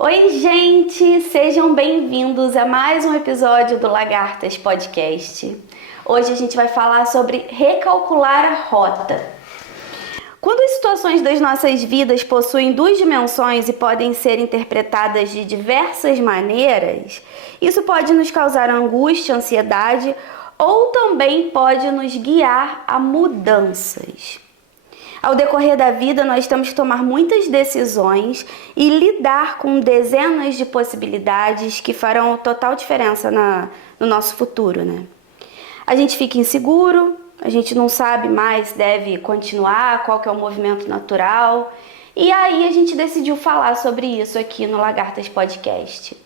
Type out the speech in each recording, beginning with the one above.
Oi, gente! Sejam bem-vindos a mais um episódio do Lagartas Podcast. Hoje a gente vai falar sobre recalcular a rota. Quando as situações das nossas vidas possuem duas dimensões e podem ser interpretadas de diversas maneiras, isso pode nos causar angústia, ansiedade ou também pode nos guiar a mudanças. Ao decorrer da vida, nós temos que tomar muitas decisões e lidar com dezenas de possibilidades que farão total diferença no nosso futuro, né? A gente fica inseguro, a gente não sabe mais se deve continuar, qual que é o movimento natural. E aí a gente decidiu falar sobre isso aqui no Lagartas Podcast.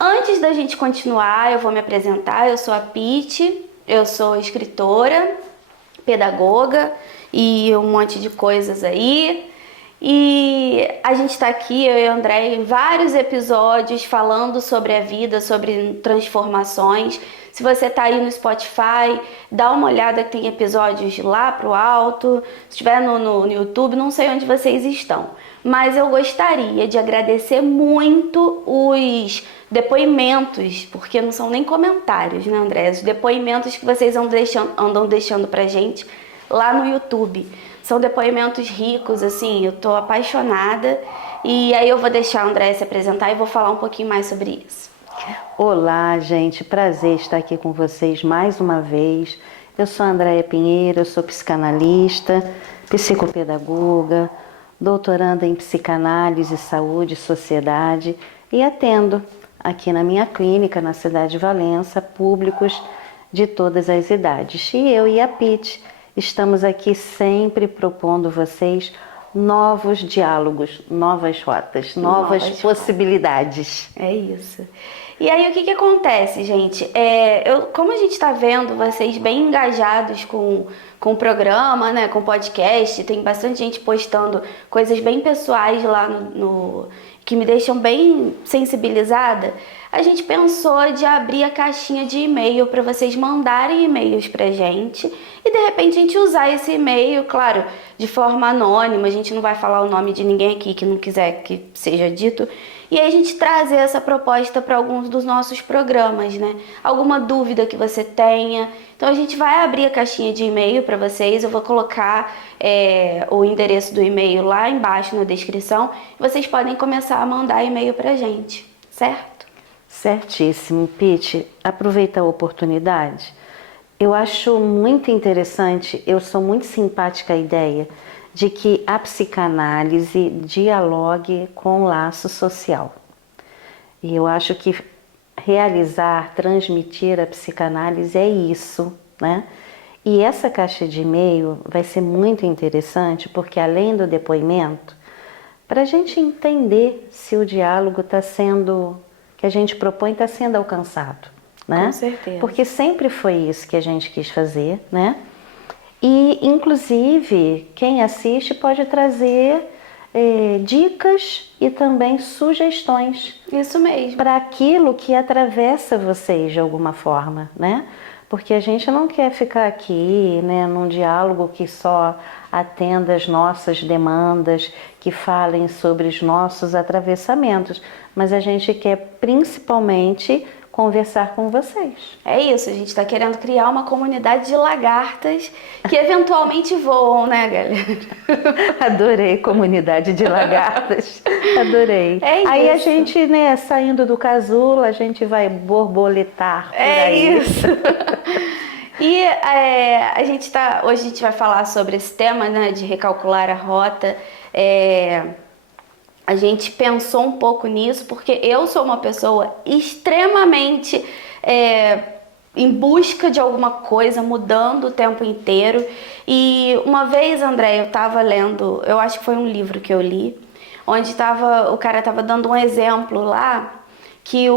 Antes da gente continuar, eu vou me apresentar. Eu sou a Piti, eu sou escritora, pedagoga e um monte de coisas aí. E a gente está aqui, eu e a Andréia, em vários episódios falando sobre a vida, sobre transformações. Se você está aí no Spotify, dá uma olhada que tem episódios lá pro alto. Se estiver no YouTube, não sei onde vocês estão. Mas eu gostaria de agradecer muito os depoimentos, porque não são nem comentários, né, André? Os depoimentos que vocês andam deixando pra gente lá no YouTube. São depoimentos ricos, assim, eu tô apaixonada. E aí eu vou deixar a Andréia se apresentar e vou falar um pouquinho mais sobre isso. Olá, gente, prazer estar aqui com vocês mais uma vez. Eu sou a Andréia Pinheiro, eu sou psicanalista, psicopedagoga, doutoranda em psicanálise, saúde e sociedade e atendo aqui na minha clínica, na cidade de Valença, públicos de todas as idades. E eu e a Piti estamos aqui sempre propondo vocês novos diálogos, novas rotas, novas possibilidades. É isso. E aí o que acontece, gente? Como a gente está vendo vocês bem engajados com o programa, né, com o podcast, tem bastante gente postando coisas bem pessoais lá que me deixam bem sensibilizada. A gente pensou de abrir a caixinha de e-mail para vocês mandarem e-mails pra gente e de repente a gente usar esse e-mail, claro, de forma anônima, a gente não vai falar o nome de ninguém aqui que não quiser que seja dito, e aí a gente trazer essa proposta para alguns dos nossos programas, né? Alguma dúvida que você tenha. Então a gente vai abrir a caixinha de e-mail para vocês, eu vou colocar o endereço do e-mail lá embaixo na descrição, e vocês podem começar a mandar e-mail pra gente, certo? Certíssimo, Piti. Aproveita a oportunidade. Eu acho muito interessante, eu sou muito simpática à ideia de que a psicanálise dialogue com o laço social. E eu acho que realizar, transmitir a psicanálise é isso, né? E essa caixa de e-mail vai ser muito interessante porque além do depoimento, para a gente entender se o diálogo está sendo, que a gente propõe está sendo alcançado, né? Com certeza. Porque sempre foi isso que a gente quis fazer, né? E, inclusive, quem assiste pode trazer dicas e também sugestões. Isso mesmo. Para aquilo que atravessa vocês de alguma forma, né? Porque a gente não quer ficar aqui, né, num diálogo que só atenda às nossas demandas, que falem sobre os nossos atravessamentos, mas a gente quer principalmente conversar com vocês. É isso, a gente está querendo criar uma comunidade de lagartas que eventualmente voam, né, galera? Adorei comunidade de lagartas, adorei. É isso. Aí a gente, né, saindo do casulo, a gente vai borboletar por aí. Isso. E hoje a gente vai falar sobre esse tema, né, de recalcular a rota. A gente pensou um pouco nisso porque eu sou uma pessoa extremamente em busca de alguma coisa, mudando o tempo inteiro. E uma vez, André, eu estava lendo, eu acho que foi um livro que eu li, onde o cara estava dando um exemplo lá, que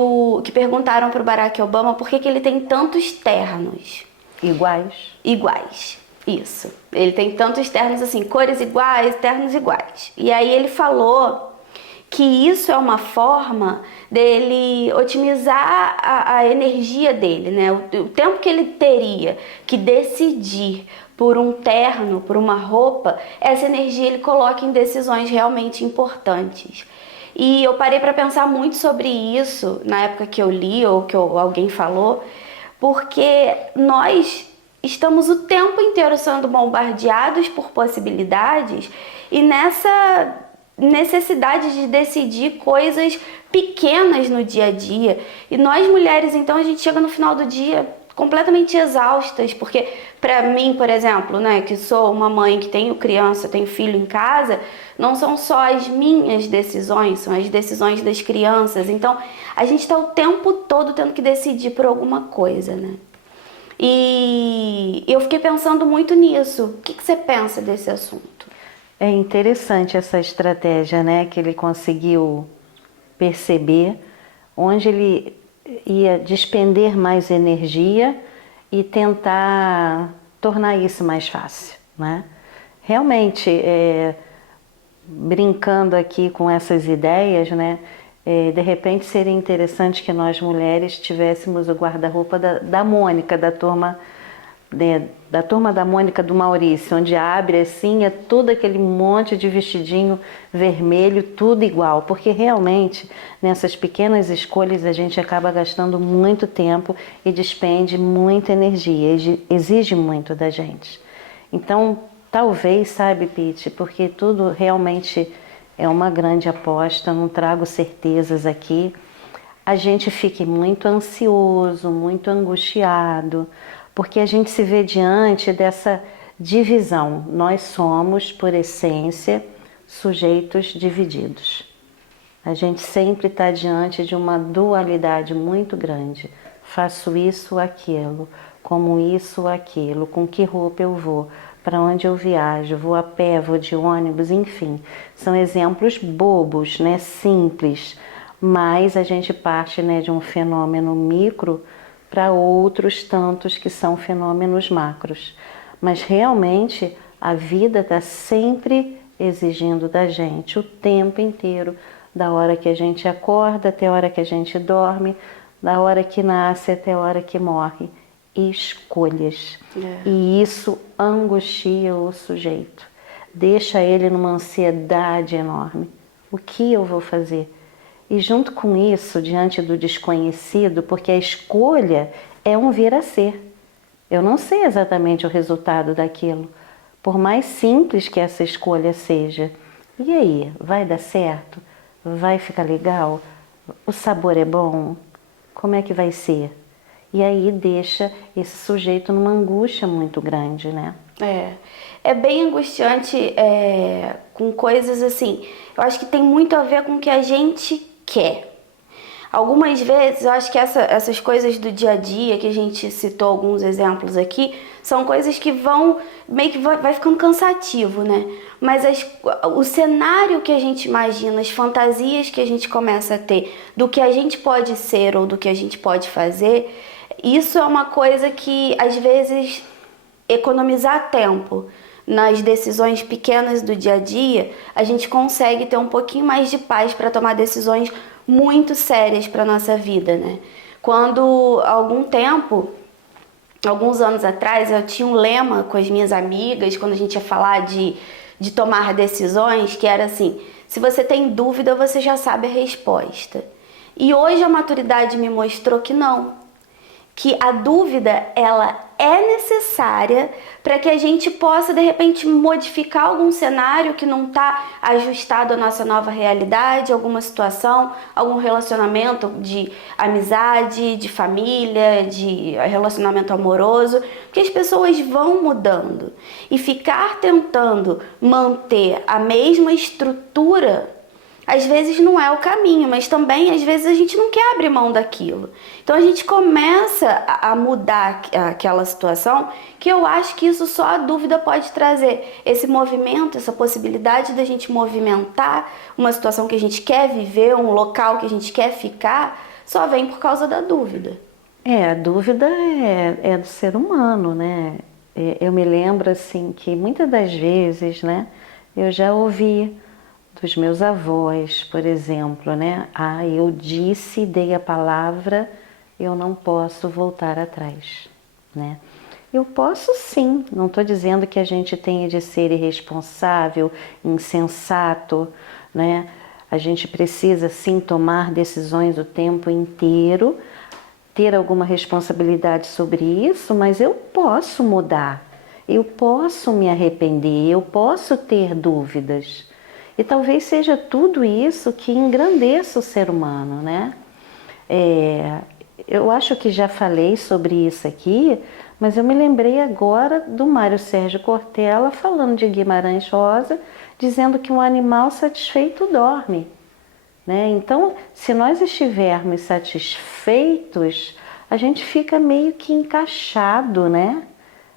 perguntaram para o Barack Obama por que ele tem tantos ternos. Iguais? Iguais. Isso. Ele tem tantos ternos assim, cores iguais, ternos iguais. E aí ele falou que isso é uma forma dele otimizar a energia dele, né? O tempo que ele teria que decidir por um terno, por uma roupa, essa energia ele coloca em decisões realmente importantes. E eu parei para pensar muito sobre isso na época que eu li ou que alguém falou, porque nós estamos o tempo inteiro sendo bombardeados por possibilidades e nessa necessidade de decidir coisas pequenas no dia a dia. E nós mulheres, então, a gente chega no final do dia completamente exaustas, porque para mim, por exemplo, né, que sou uma mãe que tenho criança, tenho filho em casa, não são só as minhas decisões, são as decisões das crianças. Então, a gente está o tempo todo tendo que decidir por alguma coisa, né? E eu fiquei pensando muito nisso. O que você pensa desse assunto? É interessante essa estratégia, né, que ele conseguiu perceber onde ele ia despender mais energia e tentar tornar isso mais fácil, né? Realmente, brincando aqui com essas ideias, né, de repente seria interessante que nós mulheres tivéssemos o guarda-roupa da Mônica, da turma da Mônica do Maurício, onde abre assim, é todo aquele monte de vestidinho vermelho, tudo igual, porque realmente nessas pequenas escolhas a gente acaba gastando muito tempo e despende muita energia, exige muito da gente. Então, talvez, sabe, Pete, porque tudo realmente é uma grande aposta, não trago certezas aqui, a gente fique muito ansioso, muito angustiado, porque a gente se vê diante dessa divisão. Nós somos, por essência, sujeitos divididos. A gente sempre está diante de uma dualidade muito grande. Faço isso ou aquilo, como isso ou aquilo, com que roupa eu vou, para onde eu viajo, vou a pé, vou de ônibus, enfim. São exemplos bobos, né, simples, mas a gente parte, né, de um fenômeno micro para outros tantos que são fenômenos macros. Mas realmente a vida está sempre exigindo da gente o tempo inteiro, da hora que a gente acorda até a hora que a gente dorme, da hora que nasce até a hora que morre. Escolhas. E isso angustia o sujeito, deixa ele numa ansiedade enorme. O que eu vou fazer? E junto com isso, diante do desconhecido, porque a escolha é um vir a ser. Eu não sei exatamente o resultado daquilo, por mais simples que essa escolha seja. E aí, vai dar certo? Vai ficar legal? O sabor é bom? Como é que vai ser? E aí deixa esse sujeito numa angústia muito grande, né? É bem angustiante com coisas assim. Eu acho que tem muito a ver com o que a gente quer. Algumas vezes, eu acho que essas coisas do dia a dia, que a gente citou alguns exemplos aqui, são coisas que vão, meio que vai ficando cansativo, né? Mas o cenário que a gente imagina, as fantasias que a gente começa a ter do que a gente pode ser ou do que a gente pode fazer, isso é uma coisa que, às vezes, economizar tempo nas decisões pequenas do dia a dia, a gente consegue ter um pouquinho mais de paz para tomar decisões muito sérias para a nossa vida, né? Quando, alguns anos atrás, eu tinha um lema com as minhas amigas, quando a gente ia falar de tomar decisões, que era assim: se você tem dúvida, você já sabe a resposta. E hoje a maturidade me mostrou que não. Que a dúvida, ela é necessária para que a gente possa, de repente, modificar algum cenário que não está ajustado à nossa nova realidade, alguma situação, algum relacionamento de amizade, de família, de relacionamento amoroso, porque as pessoas vão mudando. E ficar tentando manter a mesma estrutura, às vezes não é o caminho, mas também às vezes a gente não quer abrir mão daquilo. Então a gente começa a mudar aquela situação, que eu acho que isso só a dúvida pode trazer. Esse movimento, essa possibilidade da gente movimentar uma situação que a gente quer viver, um local que a gente quer ficar, só vem por causa da dúvida. A dúvida é do ser humano, né? Eu me lembro assim que muitas das vezes, né, eu já ouvi dos meus avós, por exemplo, né? Eu disse, dei a palavra, eu não posso voltar atrás, né? Eu posso sim, não estou dizendo que a gente tenha de ser irresponsável, insensato, né? A gente precisa sim tomar decisões o tempo inteiro, ter alguma responsabilidade sobre isso, mas eu posso mudar, eu posso me arrepender, eu posso ter dúvidas. E talvez seja tudo isso que engrandeça o ser humano, né? Eu acho que já falei sobre isso aqui, mas eu me lembrei agora do Mário Sérgio Cortella falando de Guimarães Rosa, dizendo que um animal satisfeito dorme, né? Então, se nós estivermos satisfeitos, a gente fica meio que encaixado, né?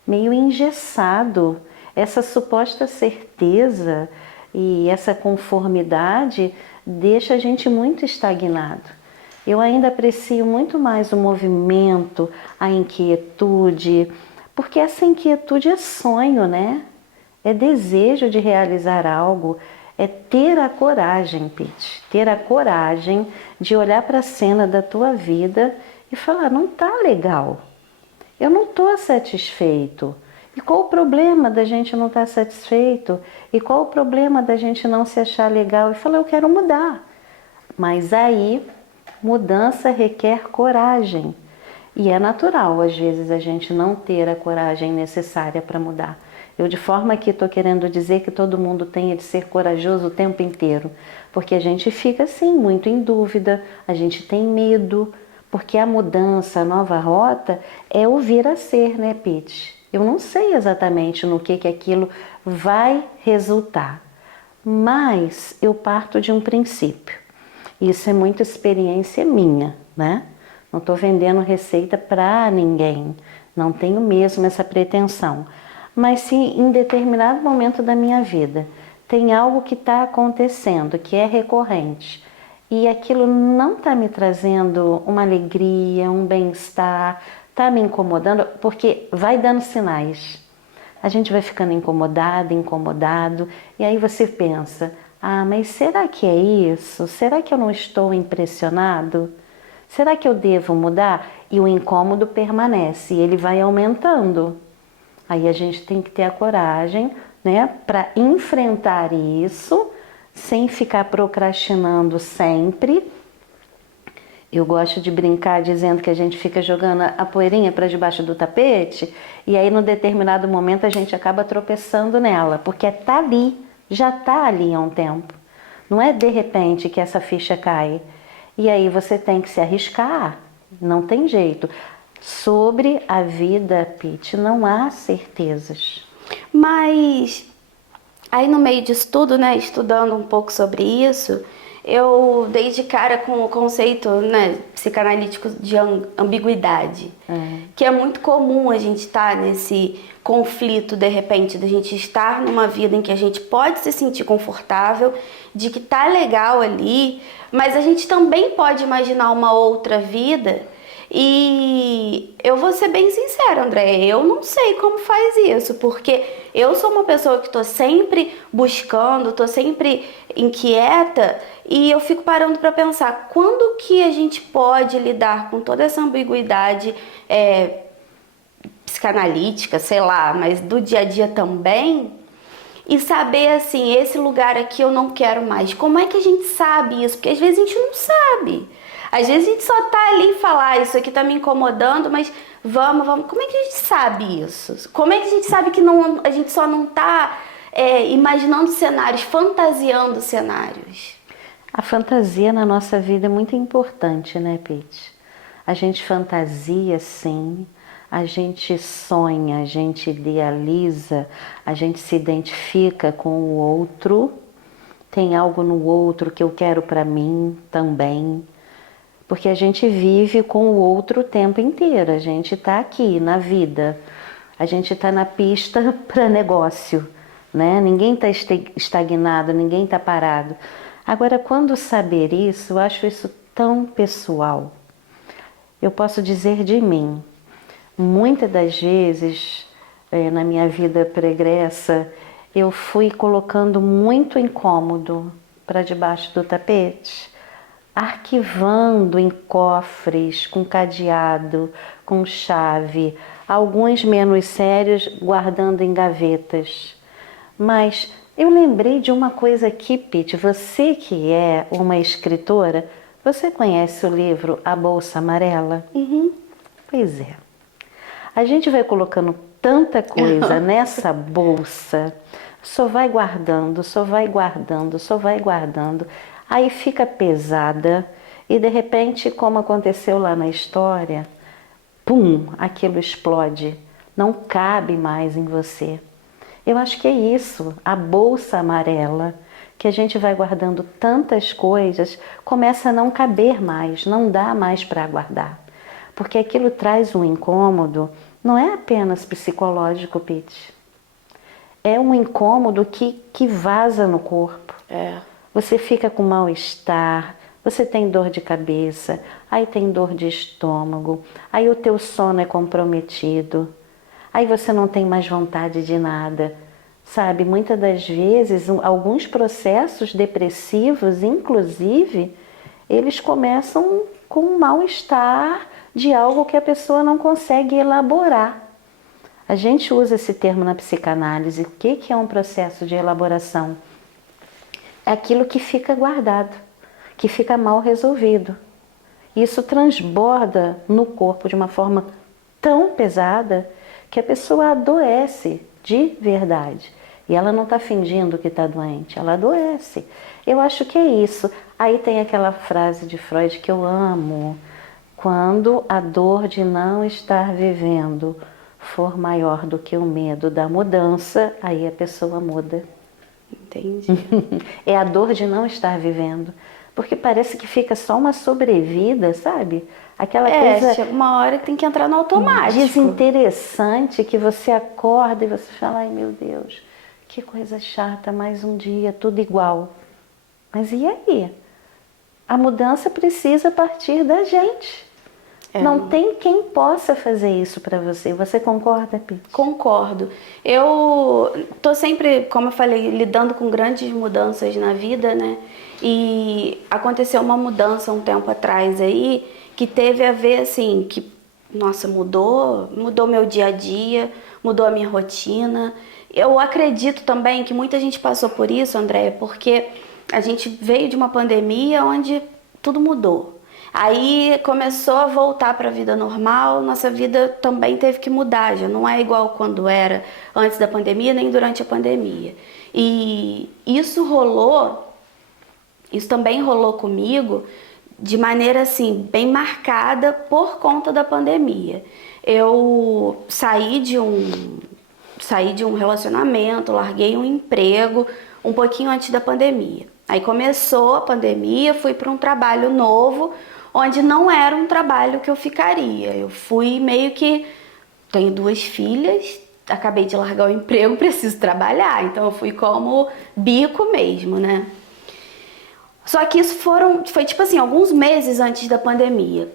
Meio engessado. Essa suposta certeza e essa conformidade deixa a gente muito estagnado. Eu ainda aprecio muito mais o movimento, a inquietude, porque essa inquietude é sonho, né? É desejo de realizar algo, é ter a coragem, Pete, ter a coragem de olhar para a cena da tua vida e falar, não tá legal, eu não estou satisfeito. E qual o problema da gente não estar satisfeito? E qual o problema da gente não se achar legal e falar, eu quero mudar? Mas aí, mudança requer coragem. E é natural, às vezes, a gente não ter a coragem necessária para mudar. Eu, de forma que estou querendo dizer que todo mundo tenha de ser corajoso o tempo inteiro. Porque a gente fica, assim, muito em dúvida, a gente tem medo, porque a mudança, a nova rota, é o vir a ser, né, Pete? Eu não sei exatamente no que aquilo vai resultar, mas eu parto de um princípio. Isso é muita experiência minha, né? Não estou vendendo receita para ninguém, não tenho mesmo essa pretensão. Mas se em determinado momento da minha vida tem algo que está acontecendo, que é recorrente, e aquilo não está me trazendo uma alegria, um bem-estar, está me incomodando, porque vai dando sinais. A gente vai ficando incomodado, e aí você pensa, mas será que é isso? Será que eu não estou impressionado? Será que eu devo mudar? E o incômodo permanece, e ele vai aumentando. Aí a gente tem que ter a coragem, né, para enfrentar isso, sem ficar procrastinando sempre. Eu gosto de brincar dizendo que a gente fica jogando a poeirinha para debaixo do tapete e aí, num determinado momento, a gente acaba tropeçando nela, porque tá ali, já tá ali há um tempo. Não é de repente que essa ficha cai. E aí você tem que se arriscar, não tem jeito. Sobre a vida, Pete, não há certezas. Mas aí no meio disso tudo, né, estudando um pouco sobre isso, eu dei de cara com o conceito, né, psicanalítico de ambiguidade, que é muito comum a gente estar nesse conflito, de repente, da gente estar numa vida em que a gente pode se sentir confortável, de que tá legal ali, mas a gente também pode imaginar uma outra vida. E eu vou ser bem sincera, André, eu não sei como faz isso, porque eu sou uma pessoa que estou sempre buscando, estou sempre inquieta e eu fico parando para pensar quando que a gente pode lidar com toda essa ambiguidade psicanalítica, sei lá, mas do dia a dia também, e saber assim, esse lugar aqui eu não quero mais. Como é que a gente sabe isso? Porque às vezes a gente não sabe. Às vezes a gente só tá ali e fala, isso aqui tá me incomodando, mas vamos. Como é que a gente sabe isso? Como é que a gente sabe que não, a gente só não tá imaginando cenários, fantasiando cenários? A fantasia na nossa vida é muito importante, né, Pete? A gente fantasia, sim, a gente sonha, a gente idealiza, a gente se identifica com o outro, tem algo no outro que eu quero para mim também. Porque a gente vive com o outro o tempo inteiro, a gente está aqui na vida, a gente está na pista para negócio, né? Ninguém está estagnado, ninguém está parado. Agora, quando saber isso, eu acho isso tão pessoal. Eu posso dizer de mim, muitas das vezes, na minha vida pregressa, eu fui colocando muito incômodo para debaixo do tapete, arquivando em cofres, com cadeado, com chave, alguns menos sérios guardando em gavetas. Mas Eu lembrei de uma coisa aqui, Pete. Você que é uma escritora, você conhece o livro A Bolsa Amarela? Uhum. Pois é. A gente vai colocando tanta coisa nessa bolsa, só vai guardando, só vai guardando, só vai guardando. Aí fica pesada e de repente, como aconteceu lá na história, pum, aquilo explode. Não cabe mais em você. Eu acho que é isso, a bolsa amarela, que a gente vai guardando tantas coisas, começa a não caber mais, não dá mais para guardar. Porque aquilo traz um incômodo, não é apenas psicológico, Pete. É um incômodo que vaza no corpo. Você fica com mal-estar, você tem dor de cabeça, aí tem dor de estômago, aí o teu sono é comprometido. Aí você não tem mais vontade de nada, sabe? Muitas das vezes, alguns processos depressivos, inclusive, eles começam com um mal-estar de algo que a pessoa não consegue elaborar. A gente usa esse termo na psicanálise. O que é um processo de elaboração? É aquilo que fica guardado, que fica mal resolvido. Isso transborda no corpo de uma forma tão pesada que a pessoa adoece de verdade. E ela não está fingindo que está doente, ela adoece. Eu acho que é isso. Aí tem aquela frase de Freud que eu amo. Quando a dor de não estar vivendo for maior do que o medo da mudança, aí a pessoa muda. Entendi. É a dor de não estar vivendo. Porque parece que fica só uma sobrevida, sabe? Aquela coisa chega uma hora que tem que entrar no automático. desinteressante que você acorda e você fala, ai meu Deus, que coisa chata, mais um dia, tudo igual. Mas e aí? A mudança precisa partir da gente. Não tem quem possa fazer isso para você. Você concorda, Pete? Concordo. Eu tô sempre, como eu falei, lidando com grandes mudanças na vida, né? E aconteceu uma mudança um tempo atrás aí que teve a ver assim, que nossa, mudou meu dia a dia, mudou a minha rotina. Eu acredito também que muita gente passou por isso, Andréia, porque a gente veio de uma pandemia onde tudo mudou. Aí começou a voltar para a vida normal, nossa vida também teve que mudar, já não é igual quando era antes da pandemia nem durante a pandemia. E isso também rolou comigo de maneira assim, bem marcada por conta da pandemia. Eu saí de um relacionamento, larguei um emprego um pouquinho antes da pandemia. Aí começou a pandemia, fui para um trabalho novo, onde não era um trabalho que eu ficaria. Eu fui meio que... Tenho 2 filhas, acabei de largar o emprego, preciso trabalhar. Então eu fui como bico mesmo, né? Só que isso foi tipo assim, alguns meses antes da pandemia.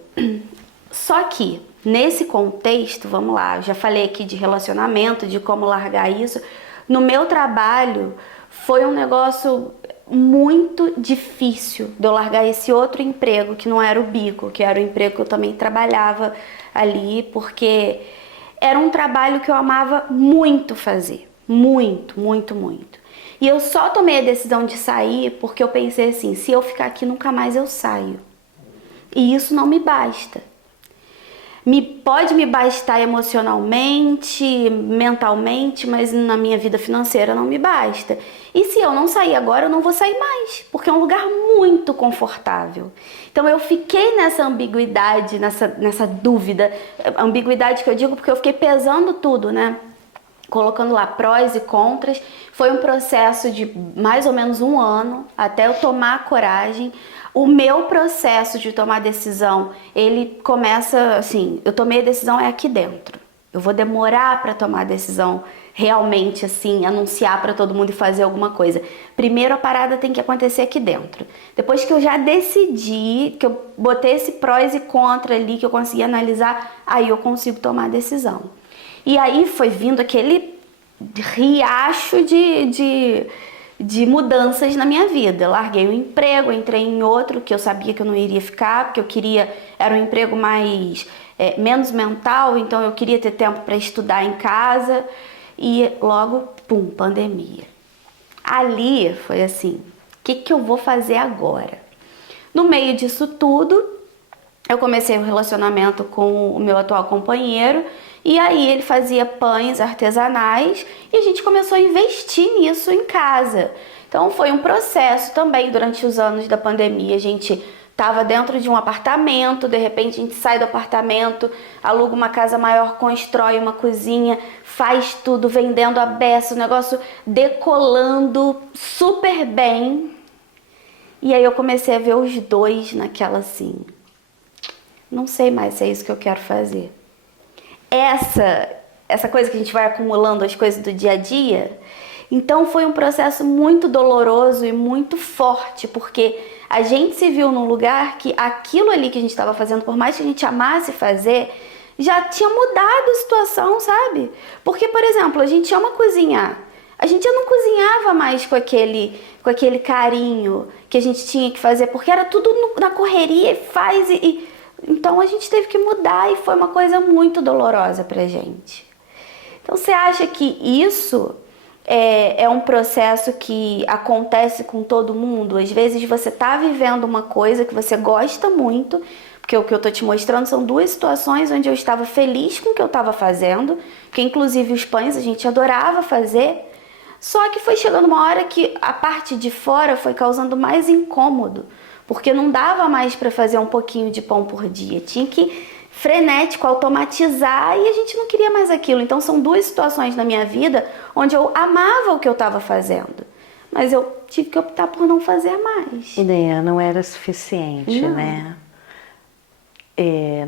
Só que nesse contexto, vamos lá, eu já falei aqui de relacionamento, de como largar isso. No meu trabalho foi um negócio muito difícil de eu largar esse outro emprego que não era o bico, que era o emprego que eu também trabalhava ali, porque era um trabalho que eu amava muito fazer, muito, muito, muito. E eu só tomei a decisão de sair porque eu pensei assim, se eu ficar aqui nunca mais eu saio. E isso não me basta. Pode me bastar emocionalmente, mentalmente, mas na minha vida financeira não me basta. E se eu não sair agora, eu não vou sair mais, porque é um lugar muito confortável. Então eu fiquei nessa ambiguidade, nessa dúvida. Ambiguidade que eu digo porque eu fiquei pesando tudo, né? Colocando lá prós e contras. Foi um processo de mais ou menos 1 ano até eu tomar a coragem. O meu processo de tomar decisão, ele começa assim, eu tomei a decisão é aqui dentro. Eu vou demorar para tomar a decisão realmente assim, anunciar para todo mundo e fazer alguma coisa. Primeiro a parada tem que acontecer aqui dentro. Depois que eu já decidi, que eu botei esse prós e contra ali, que eu consegui analisar, aí eu consigo tomar a decisão. E aí foi vindo aquele riacho de mudanças na minha vida. Eu larguei o emprego, entrei em outro que eu sabia que eu não iria ficar, porque eu queria, era um emprego menos mental, então eu queria ter tempo para estudar em casa e logo, pum, pandemia. Ali foi assim, o que eu vou fazer agora? No meio disso tudo, eu comecei um relacionamento com o meu atual companheiro e aí ele fazia pães artesanais e a gente começou a investir nisso em casa. Então foi um processo também durante os anos da pandemia. A gente estava dentro de um apartamento, de repente a gente sai do apartamento, aluga uma casa maior, constrói uma cozinha, faz tudo vendendo a beça, o negócio decolando super bem. E aí eu comecei a ver os dois naquela assim, não sei mais se é isso que eu quero fazer. Essa coisa que a gente vai acumulando as coisas do dia a dia, então foi um processo muito doloroso e muito forte, porque a gente se viu num lugar que aquilo ali que a gente estava fazendo, por mais que a gente amasse fazer, já tinha mudado a situação, sabe? Porque, por exemplo, a gente ama cozinhar. A gente já não cozinhava mais com aquele carinho que a gente tinha que fazer, porque era tudo na correria, então a gente teve que mudar e foi uma coisa muito dolorosa pra gente. Então você acha que isso é um processo que acontece com todo mundo? Às vezes você tá vivendo uma coisa que você gosta muito, porque o que eu tô te mostrando são duas situações onde eu estava feliz com o que eu estava fazendo, que inclusive os pães a gente adorava fazer, só que foi chegando uma hora que a parte de fora foi causando mais incômodo, porque não dava mais para fazer um pouquinho de pão por dia, tinha que frenético, automatizar, e a gente não queria mais aquilo. Então são duas situações na minha vida onde eu amava o que eu estava fazendo, mas eu tive que optar por não fazer mais. Ideia não era suficiente, não. Né?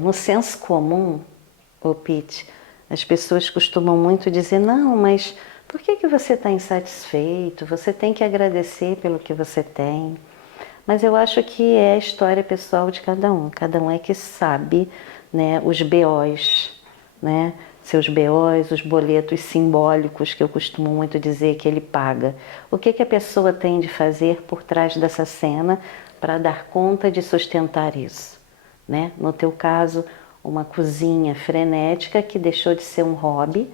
No senso comum, Pete, as pessoas costumam muito dizer, não, mas por que você está insatisfeito? Você tem que agradecer pelo que você tem. Mas eu acho que é a história pessoal de cada um é que sabe, né, os BOs, né, seus BOs, os boletos simbólicos que eu costumo muito dizer que ele paga. O que a pessoa tem de fazer por trás dessa cena para dar conta de sustentar isso, né? No teu caso, uma cozinha frenética que deixou de ser um hobby,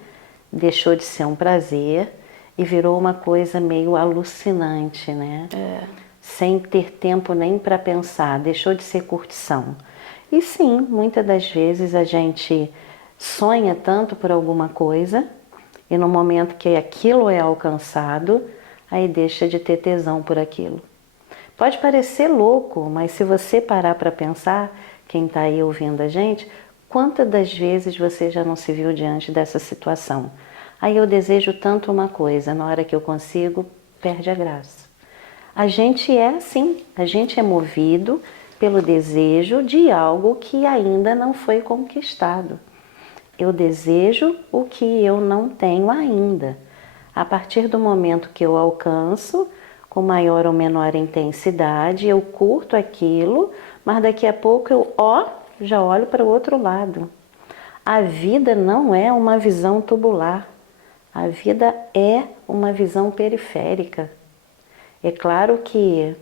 deixou de ser um prazer e virou uma coisa meio alucinante, né? Sem ter tempo nem para pensar, deixou de ser curtição. E sim, muitas das vezes a gente sonha tanto por alguma coisa e no momento que aquilo é alcançado, aí deixa de ter tesão por aquilo. Pode parecer louco, mas se você parar para pensar, quem está aí ouvindo a gente, quantas das vezes você já não se viu diante dessa situação? Aí eu desejo tanto uma coisa, na hora que eu consigo, perde a graça. A gente é assim, a gente é movido pelo desejo de algo que ainda não foi conquistado. Eu desejo o que eu não tenho ainda. A partir do momento que eu alcanço, com maior ou menor intensidade, eu curto aquilo, mas daqui a pouco eu já olho para o outro lado. A vida não é uma visão tubular, a vida é uma visão periférica. É claro que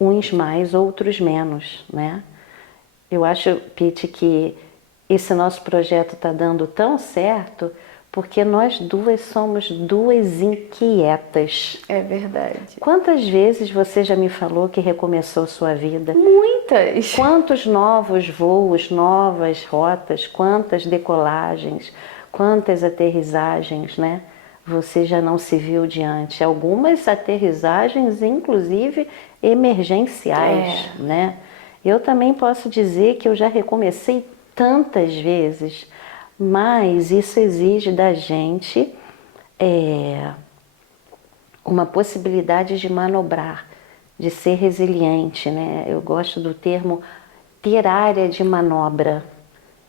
uns mais, outros menos, né? Eu acho, Pete, que esse nosso projeto está dando tão certo porque nós duas somos duas inquietas. É verdade. Quantas vezes você já me falou que recomeçou sua vida? Muitas! Quantos novos voos, novas rotas, quantas decolagens, quantas aterrissagens, né? Você já não se viu diante. Algumas aterrissagens, inclusive, emergenciais, né? Eu também posso dizer que eu já recomecei tantas vezes, mas isso exige da gente uma possibilidade de manobrar, de ser resiliente, né? Eu gosto do termo ter área de manobra,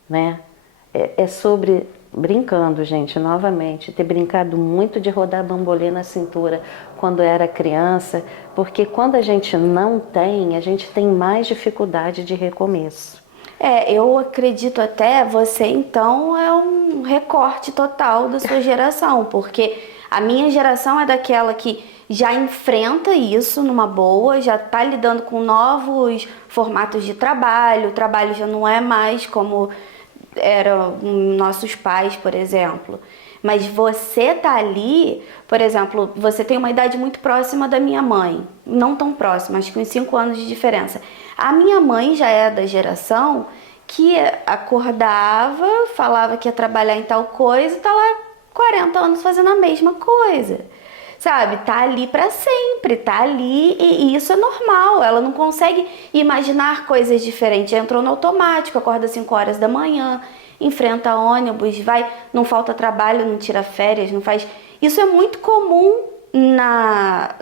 né? É sobre, brincando, gente, novamente, ter brincado muito de rodar bambolê na cintura quando era criança, porque quando a gente não tem, a gente tem mais dificuldade de recomeço. Eu acredito até, você então é um recorte total da sua geração, porque a minha geração é daquela que já enfrenta isso numa boa, já está lidando com novos formatos de trabalho, o trabalho já não é mais como eram nossos pais, por exemplo. Mas você tá ali, por exemplo, você tem uma idade muito próxima da minha mãe. Não tão próxima, acho que uns 5 anos de diferença. A minha mãe já é da geração que acordava, falava que ia trabalhar em tal coisa e tá lá 40 anos fazendo a mesma coisa. Sabe, tá ali pra sempre, tá ali e isso é normal. Ela não consegue imaginar coisas diferentes. Já entrou no automático, acorda 5 horas da manhã, enfrenta ônibus, vai, não falta trabalho, não tira férias, não faz. Isso é muito comum na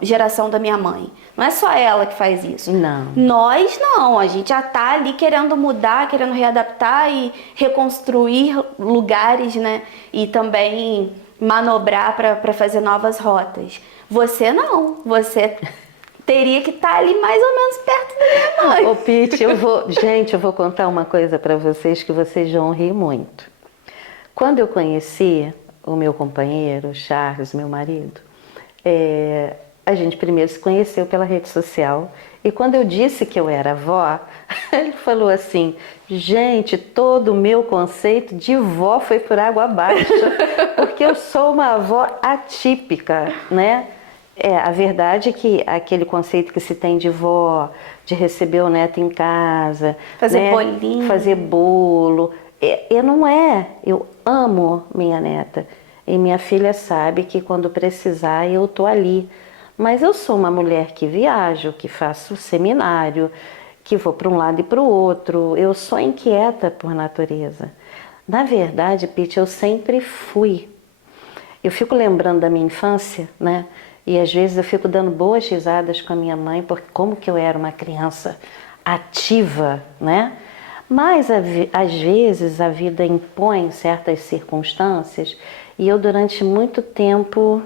geração da minha mãe. Não é só ela que faz isso. Não. Nós não, a gente já tá ali querendo mudar, querendo readaptar e reconstruir lugares, né? E também manobrar para fazer novas rotas. Você não, você teria que estar ali mais ou menos perto da minha mãe. Ô, Pete, eu vou contar uma coisa para vocês que vocês vão rir muito. Quando eu conheci o meu companheiro, Charles, meu marido, a gente primeiro se conheceu pela rede social e quando eu disse que eu era avó, ele falou assim, gente, todo o meu conceito de vó foi por água abaixo, porque eu sou uma avó atípica, né? A verdade é que aquele conceito que se tem de vó, de receber o neto em casa, fazer né? bolinho, fazer bolo, não é. Eu amo minha neta e minha filha sabe que quando precisar eu tô ali. Mas eu sou uma mulher que viajo, que faço seminário, que vou para um lado e para o outro. Eu sou inquieta por natureza. Na verdade, Pete, eu sempre fui. Eu fico lembrando da minha infância, né? E às vezes eu fico dando boas risadas com a minha mãe, porque como que eu era uma criança ativa, né? Mas às vezes a vida impõe certas circunstâncias e eu durante muito tempo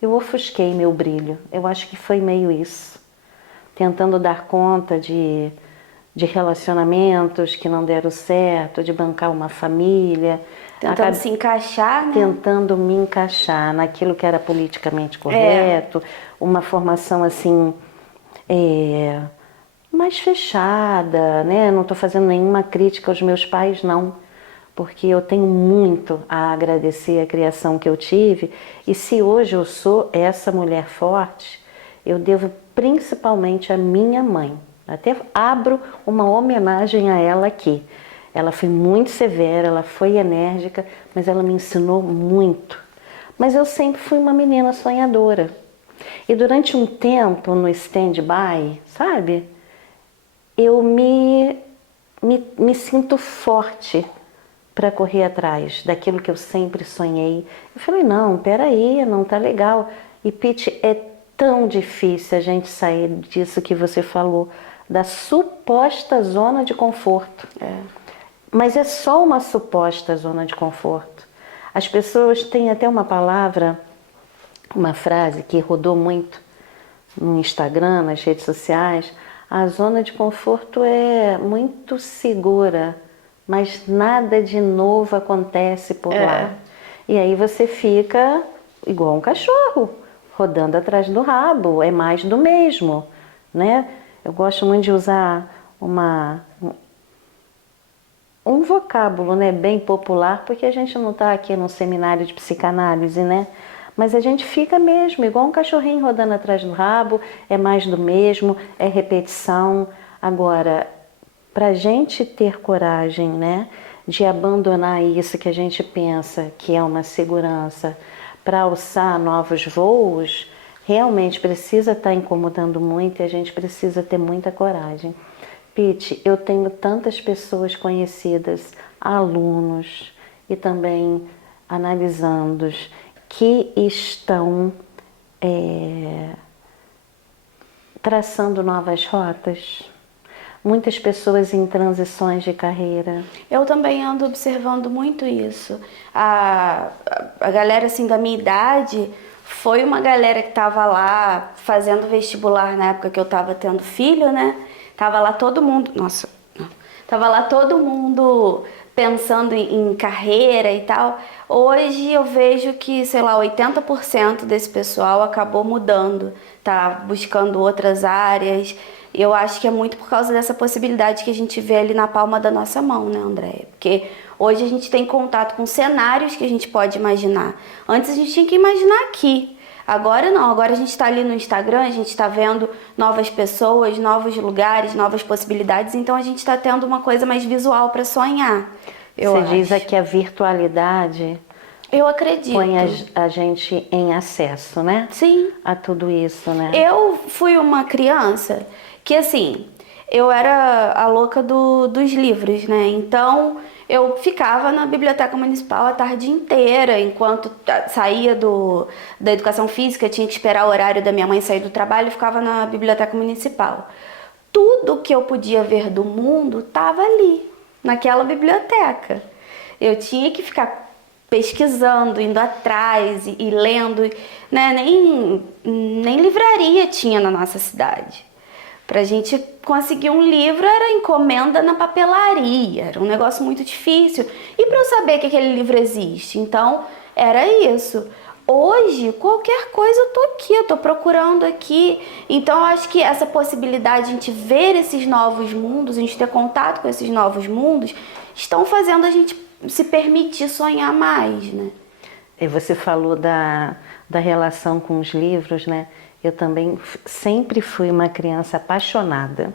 eu ofusquei meu brilho. Eu acho que foi meio isso. Tentando dar conta de relacionamentos que não deram certo, de bancar uma família. tentando se encaixar, né? Tentando me encaixar naquilo que era politicamente correto, uma formação assim, mais fechada, né? Não estou fazendo nenhuma crítica aos meus pais, não. Porque eu tenho muito a agradecer a criação que eu tive. E se hoje eu sou essa mulher forte, eu devo principalmente à minha mãe. Até abro uma homenagem a ela aqui. Ela foi muito severa, ela foi enérgica, mas ela me ensinou muito. Mas eu sempre fui uma menina sonhadora. E durante um tempo no stand-by, sabe? Eu me sinto forte para correr atrás daquilo que eu sempre sonhei. Eu falei, não, peraí, não tá legal. E Pete, é tão difícil a gente sair disso que você falou, da suposta zona de conforto. Mas é só uma suposta zona de conforto. As pessoas têm até uma palavra, uma frase que rodou muito no Instagram, nas redes sociais. A zona de conforto é muito segura, mas nada de novo acontece por lá. E aí você fica igual um cachorro, rodando atrás do rabo, é mais do mesmo, né? Eu gosto muito de usar um vocábulo, né, bem popular, porque a gente não está aqui num seminário de psicanálise, né? Mas a gente fica mesmo, igual um cachorrinho rodando atrás do rabo, é mais do mesmo, é repetição. Agora, para a gente ter coragem, né, de abandonar isso que a gente pensa que é uma segurança para alçar novos voos, realmente precisa estar incomodando muito e a gente precisa ter muita coragem. Pete, eu tenho tantas pessoas conhecidas, alunos e também analisandos que estão traçando novas rotas. Muitas pessoas em transições de carreira. Eu também ando observando muito isso. A galera assim da minha idade foi uma galera que estava lá fazendo vestibular na época que eu estava tendo filho, né? Tava lá todo mundo, tava lá todo mundo pensando em carreira e tal. Hoje eu vejo que, sei lá, 80% desse pessoal acabou mudando, tá buscando outras áreas. Eu acho que é muito por causa dessa possibilidade que a gente vê ali na palma da nossa mão, né, Andréia? Porque Hoje a gente tem contato com cenários que a gente pode imaginar. Antes a gente tinha que imaginar aqui. Agora não, agora a gente está ali no Instagram, a gente está vendo novas pessoas, novos lugares, novas possibilidades, então a gente está tendo uma coisa mais visual para sonhar. Você diz aqui a virtualidade... Eu acredito. Põe a gente em acesso, né? Sim. A tudo isso, né? Eu fui uma criança que, assim, eu era a louca dos livros, né? Então, eu ficava na biblioteca municipal a tarde inteira, enquanto saía da educação física, tinha que esperar o horário da minha mãe sair do trabalho, eu ficava na biblioteca municipal. Tudo que eu podia ver do mundo estava ali, naquela biblioteca. Eu tinha que ficar pesquisando, indo atrás e lendo, né? Nem livraria tinha na nossa cidade. Pra gente conseguir um livro era encomenda na papelaria, era um negócio muito difícil. E para eu saber que aquele livro existe, então era isso. Hoje, qualquer coisa eu tô aqui, eu tô procurando aqui. Então eu acho que essa possibilidade de a gente ver esses novos mundos, a gente ter contato com esses novos mundos, estão fazendo a gente se permitir sonhar mais, né? E você falou da relação com os livros, né? Eu também sempre fui uma criança apaixonada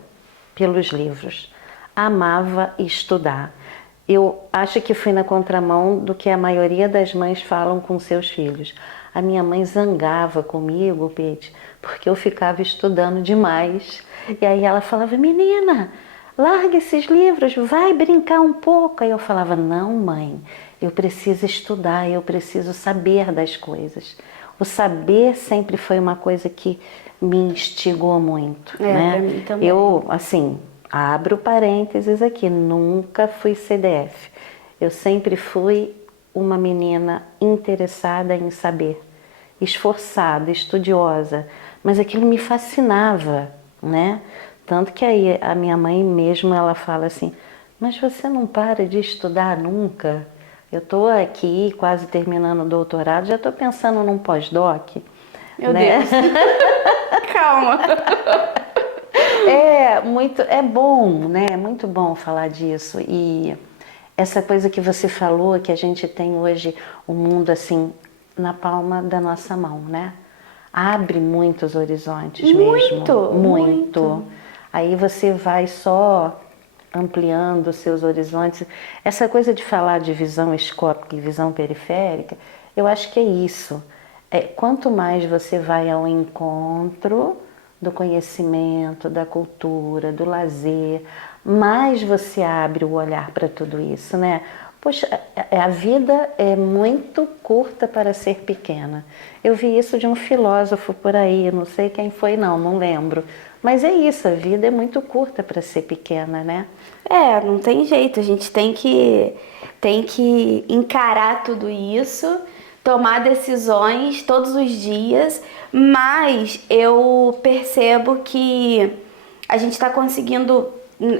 pelos livros. Amava estudar. Eu acho que fui na contramão do que a maioria das mães falam com seus filhos. A minha mãe zangava comigo, Pete, porque eu ficava estudando demais. E aí ela falava, menina, larga esses livros, vai brincar um pouco. Aí eu falava, não, mãe, eu preciso estudar, eu preciso saber das coisas. O saber sempre foi uma coisa que me instigou muito, né? Pra mim também. Eu, assim, abro parênteses aqui, nunca fui CDF. Eu sempre fui uma menina interessada em saber, esforçada, estudiosa, mas aquilo me fascinava, né? Tanto que aí a minha mãe mesmo, ela fala assim, mas você não para de estudar nunca? Eu estou aqui quase terminando o doutorado, já estou pensando num pós-doc. Meu né? Deus. Calma. É bom, né? É muito bom falar disso. E essa coisa que você falou, que a gente tem hoje o mundo assim na palma da nossa mão, né? Abre muitos horizontes mesmo. Muito. Aí você vai só ampliando os seus horizontes. Essa coisa de falar de visão escópica e visão periférica, eu acho que é isso. Quanto mais você vai ao encontro do conhecimento, da cultura, do lazer, mais você abre o olhar para tudo isso, né? Poxa, a vida é muito curta para ser pequena. Eu vi isso de um filósofo por aí, não sei quem foi não lembro. Mas é isso, a vida é muito curta para ser pequena, né? Não tem jeito, a gente tem que encarar tudo isso, tomar decisões todos os dias, mas eu percebo que a gente está conseguindo,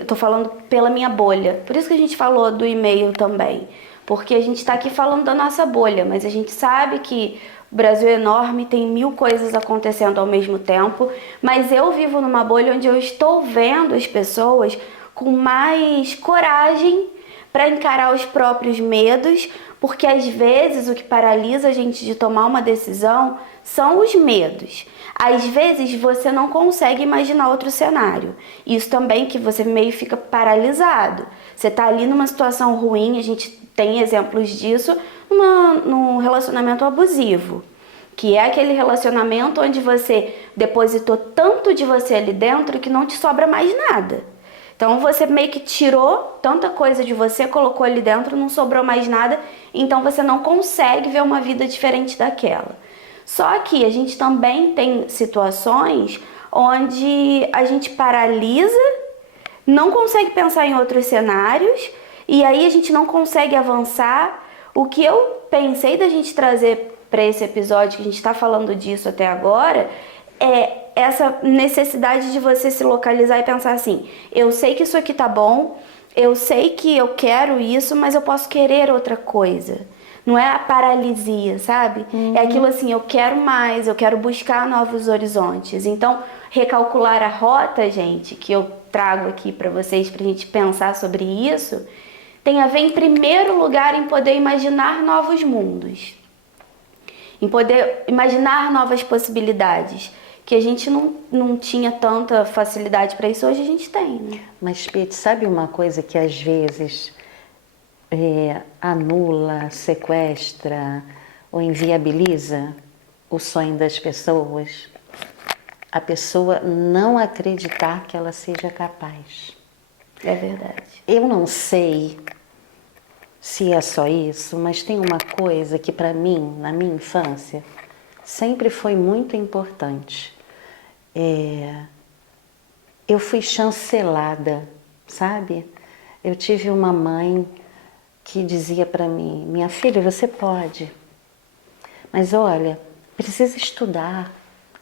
tô falando pela minha bolha, por isso que a gente falou do e-mail também, porque a gente está aqui falando da nossa bolha, mas a gente sabe que o Brasil é enorme, tem 1000 coisas acontecendo ao mesmo tempo, mas eu vivo numa bolha onde eu estou vendo as pessoas com mais coragem para encarar os próprios medos, porque às vezes o que paralisa a gente de tomar uma decisão são os medos. Às vezes você não consegue imaginar outro cenário. Isso também que você meio fica paralisado. Você está ali numa situação ruim, a gente tem exemplos disso num relacionamento abusivo, que é aquele relacionamento onde você depositou tanto de você ali dentro que não te sobra mais nada. Então você meio que tirou tanta coisa de você, colocou ali dentro, não sobrou mais nada, então você não consegue ver uma vida diferente daquela. Só que a gente também tem situações onde a gente paralisa, não consegue pensar em outros cenários e aí a gente não consegue avançar. O que eu pensei da gente trazer para esse episódio, que a gente está falando disso até agora, é essa necessidade de você se localizar e pensar assim, eu sei que isso aqui tá bom, eu sei que eu quero isso, mas eu posso querer outra coisa. Não é a paralisia, sabe? É aquilo assim, eu quero mais, eu quero buscar novos horizontes. Então, recalcular a rota, gente, que eu trago aqui para vocês, pra gente pensar sobre isso, tem a ver, em primeiro lugar, em poder imaginar novos mundos, em poder imaginar novas possibilidades, que a gente não tinha tanta facilidade para isso, hoje a gente tem, né? Mas, Pete, sabe uma coisa que às vezes anula, sequestra ou inviabiliza o sonho das pessoas? A pessoa não acreditar que ela seja capaz. É verdade. Eu não sei se é só isso, mas tem uma coisa que para mim, na minha infância, sempre foi muito importante. Eu fui chancelada, sabe? Eu tive uma mãe que dizia para mim: minha filha, você pode, mas olha, precisa estudar,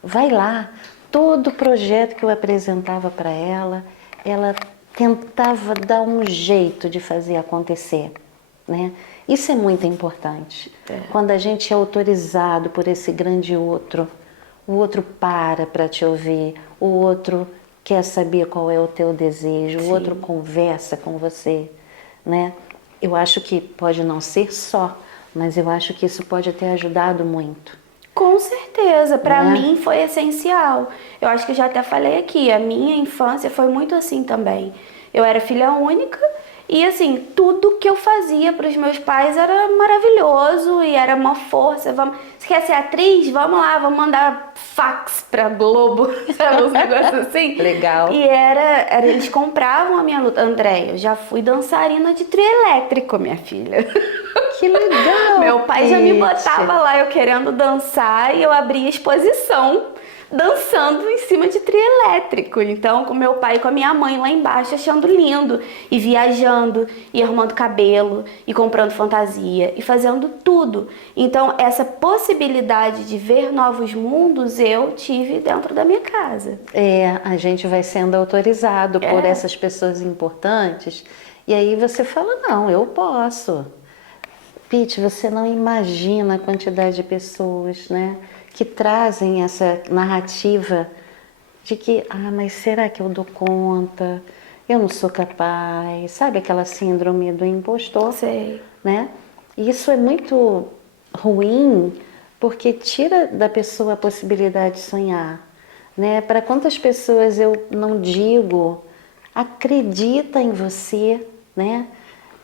vai lá. Todo projeto que eu apresentava para ela, ela tentava dar um jeito de fazer acontecer, né? Isso é muito importante. Quando a gente é autorizado por esse grande outro, o outro para te ouvir, o outro quer saber qual é o teu desejo, o outro conversa com você, né? Eu acho que pode não ser só, mas eu acho que isso pode ter ajudado muito. Com certeza, para mim foi essencial. Eu acho que eu já até falei aqui, a minha infância foi muito assim também. Eu era filha única e assim, tudo que eu fazia para os meus pais era maravilhoso e era uma força. Você quer ser atriz? Vamos lá, vamos mandar fax pra Globo, sabe, uns negócios assim. Legal. E eles compravam a minha luta. André, eu já fui dançarina de trio elétrico, minha filha. Que legal! Meu pai já me botava lá, eu querendo dançar, e eu abria exposição dançando em cima de trio elétrico. Então, com meu pai e com a minha mãe lá embaixo, achando lindo, e viajando, e arrumando cabelo, e comprando fantasia, e fazendo tudo. Então, essa possibilidade de ver novos mundos, eu tive dentro da minha casa. A gente vai sendo autorizado por essas pessoas importantes, e aí você fala: não, eu posso. Pete, você não imagina a quantidade de pessoas, né, que trazem essa narrativa de que, mas será que eu dou conta? Eu não sou capaz, sabe aquela síndrome do impostor? Sei. Né? E isso é muito ruim, porque tira da pessoa a possibilidade de sonhar, né? Para quantas pessoas eu não digo, acredita em você, né?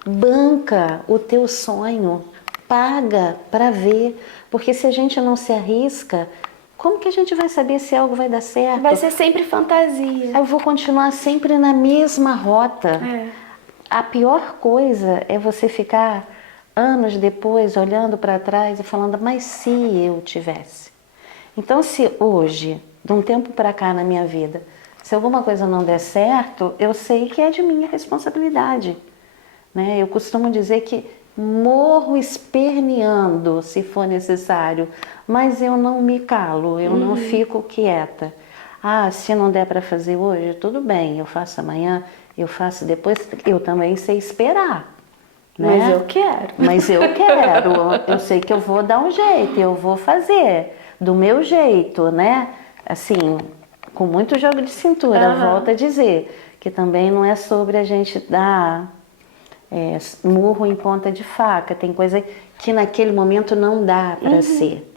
Banca o teu sonho, paga para ver, porque se a gente não se arrisca, como que a gente vai saber se algo vai dar certo? Vai ser sempre fantasia. Eu vou continuar sempre na mesma rota. A pior coisa é você ficar anos depois olhando para trás e falando: mas se eu tivesse? Então, se hoje, de um tempo para cá na minha vida, se alguma coisa não der certo, eu sei que é de minha responsabilidade. Né? Eu costumo dizer que morro esperneando se for necessário, mas eu não me calo, eu não fico quieta. Se não der para fazer hoje, tudo bem, eu faço amanhã, eu faço depois. Eu também sei esperar. Né? Mas eu quero. Mas eu quero, eu sei que eu vou dar um jeito, eu vou fazer do meu jeito, né? Assim, com muito jogo de cintura, volto a dizer, que também não é sobre a gente dar murro em ponta de faca, tem coisa que naquele momento não dá para ser.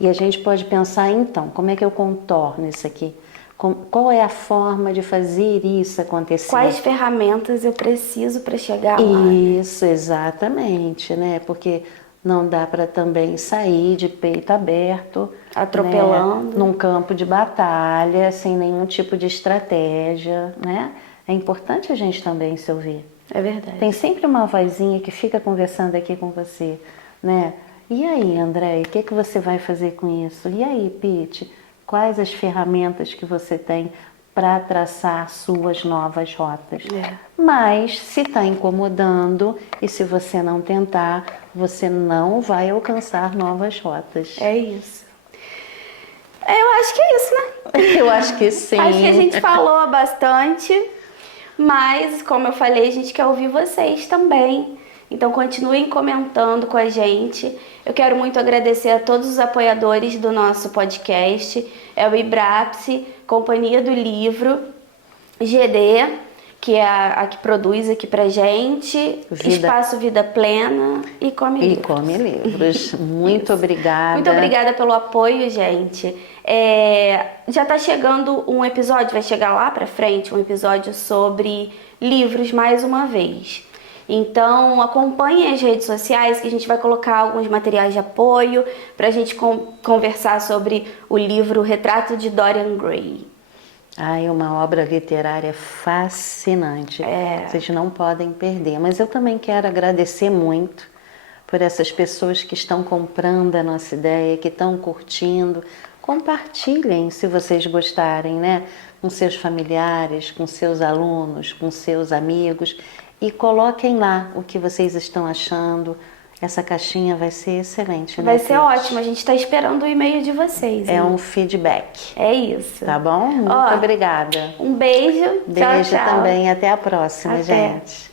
E a gente pode pensar, então, como é que eu contorno isso aqui? Qual é a forma de fazer isso acontecer? Quais ferramentas eu preciso para chegar lá? Isso, exatamente, né? Porque não dá para também sair de peito aberto, atropelando, né? Num campo de batalha, sem nenhum tipo de estratégia, né? É importante a gente também se ouvir. É verdade. Tem sempre uma vozinha que fica conversando aqui com você, né? E aí, André, o que você vai fazer com isso? E aí, Pete, quais as ferramentas que você tem para traçar suas novas rotas? Mas, se está incomodando e se você não tentar, você não vai alcançar novas rotas. É isso. Eu acho que é isso, né? Eu acho que sim. Acho que a gente falou bastante. Mas, como eu falei, a gente quer ouvir vocês também. Então, continuem comentando com a gente. Eu quero muito agradecer a todos os apoiadores do nosso podcast. É o Ibrapse, Companhia do Livro, GD, que é a que produz aqui pra gente, Espaço Vida Plena e Come Livros. E Come Livros. Muito obrigada. Muito obrigada pelo apoio, gente. Já tá chegando um episódio, vai chegar lá pra frente, um episódio sobre livros mais uma vez. Então acompanhem as redes sociais que a gente vai colocar alguns materiais de apoio pra gente conversar sobre o livro Retrato de Dorian Gray. Ai, uma obra literária fascinante. Vocês não podem perder. Mas eu também quero agradecer muito por essas pessoas que estão comprando a nossa ideia, que estão curtindo. Compartilhem se vocês gostarem, né? Com seus familiares, com seus alunos, com seus amigos. E coloquem lá o que vocês estão achando. Essa caixinha vai ser excelente, né? Vai ser ótimo, a gente tá esperando o e-mail de vocês. É um feedback. É isso. Tá bom? Muito obrigada. Um beijo. Beijo tchau, tchau. também. Até a próxima, Até. gente.